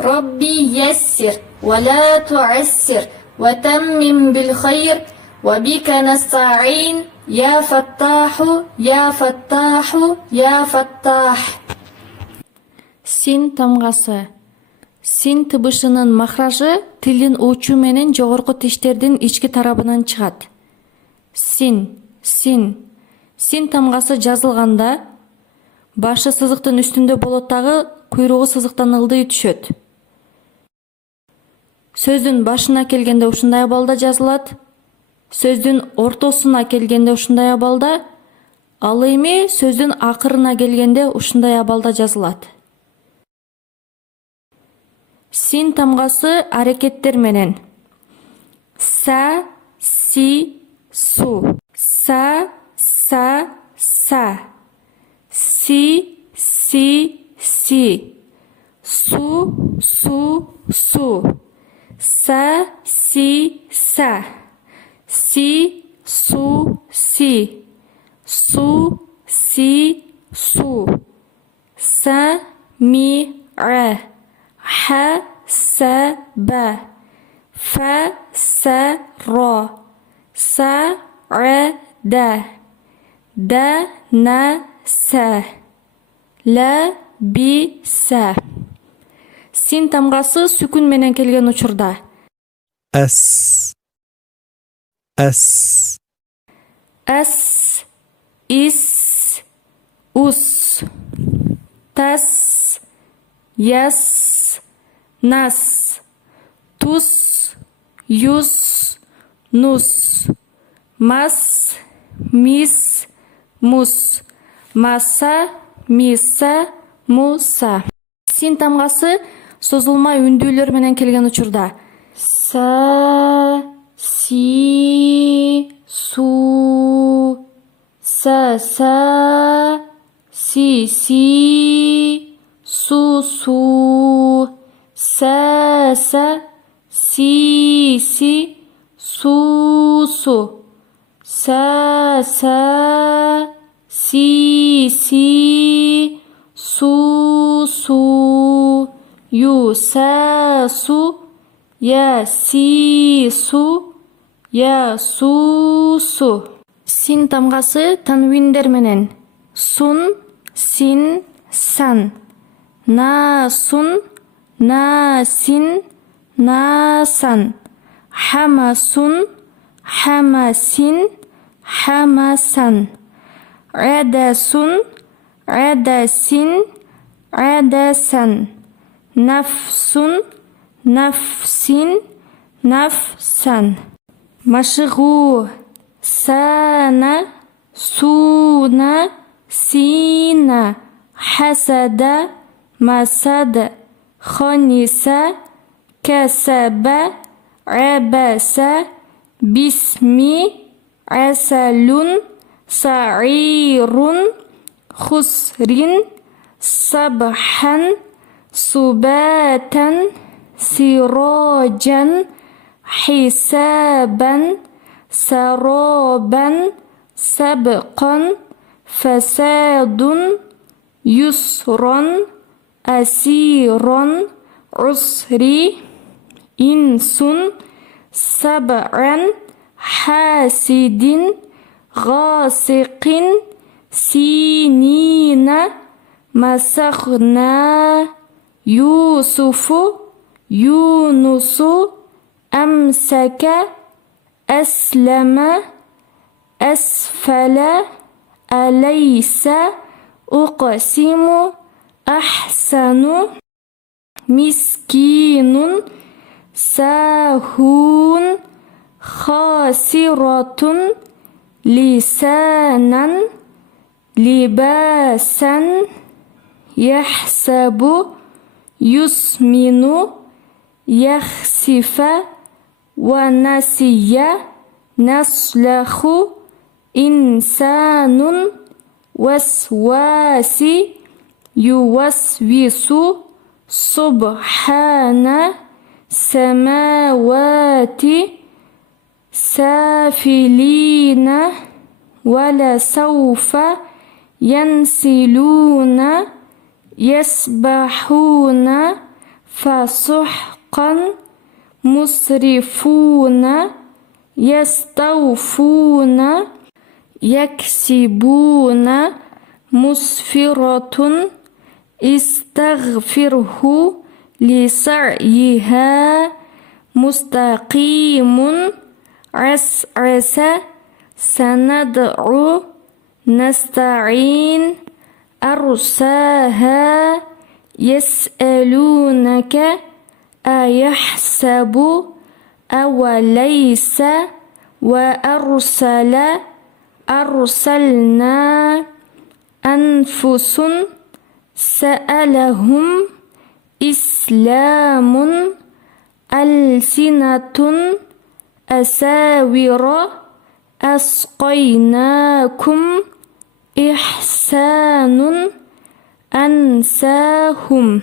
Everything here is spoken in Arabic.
ربي يسر ولا تعسر وتمم بالخير وبك نستعين يا فتاح يا فتاح يا فتاح. Син тамгасы. Син тыбышынын махражы тилдин учу менен жогорку тиштердин ички тарабынан чыгат. Син, син. Син тамгасы жазылганда башы сызыктын үстүндө болот дагы куйругу сызыктан ылдый түшөт. Сөздүн башына келгенде ушундай абалда жазылат. Сөздүн ортосуна келгенде ушундай абалда, ал эми сөздүн акырына келгенде ушундай абалда жазылат. Син тамгасы аракеттер менен. Са, си, су. Са, са, са. Си, си, си. Су, су, су. Са, си, са. Си, су, си. Су, си, су. Са, ми, ра. Ха, са, ба. Фа, са, ро. Са, ра, да. Да, на, са. Ла, би, са. Син тамгасы сүкүн менен келген учурда. Әс. Әс. Әс, ис, ус. Тас, яс, нас. Тус, юс, нус. Мас, мис, мус. Маса, миса, муса. Син тамгасы созулма үндүүлөр менен келген учурда. Са, си, су. Са, са. Си, си. Су, су. Са, са. Си, си. Су, су. Са, са. Си, си. Су, су. Ю, са, су. Я, си, су. Я, су, су. Син тамгасы танвиндер менен. Сун, син, сан. На, сун. На, син. На, сан. Хама, сун. Хама, син. Хама, сан. Рада, сун. Рада, син. Рада, сан. Нафсун. Нафсин. Нафсан. Машигу. Сана. Суна. Сина. Хасада. Масада. Ханиса. Касаба. Абаса. Бисми. Асалун. Саирун. Хусрин. Сабхан. Субатан. Сираджан. حسابا سرابا سبقا فساد يسرا أسيرا عسري إنس سبعا حاسد غاسق سنين مسخنا يوسف يونس أمسك أسلم أسفل أليس أقسم أحسن مسكين ساهون خاسرة لسانا لباسا يحسب يسمن يخسف ونسي نسلخ إنسان وسواس يوسوس سبحان سماوات سافلين ولسوف ينسلون يسبحون فسحقا مسرفون يستوفون يكسبون مسفرة استغفره لسعيها مستقيم عسعس سندعو نستعين أرساها يسألونك أيحسب أوليس وأرسل أرسلنا أنفس سألهم إسلام ألسنة أساور أسقيناكم إحسان أنساهم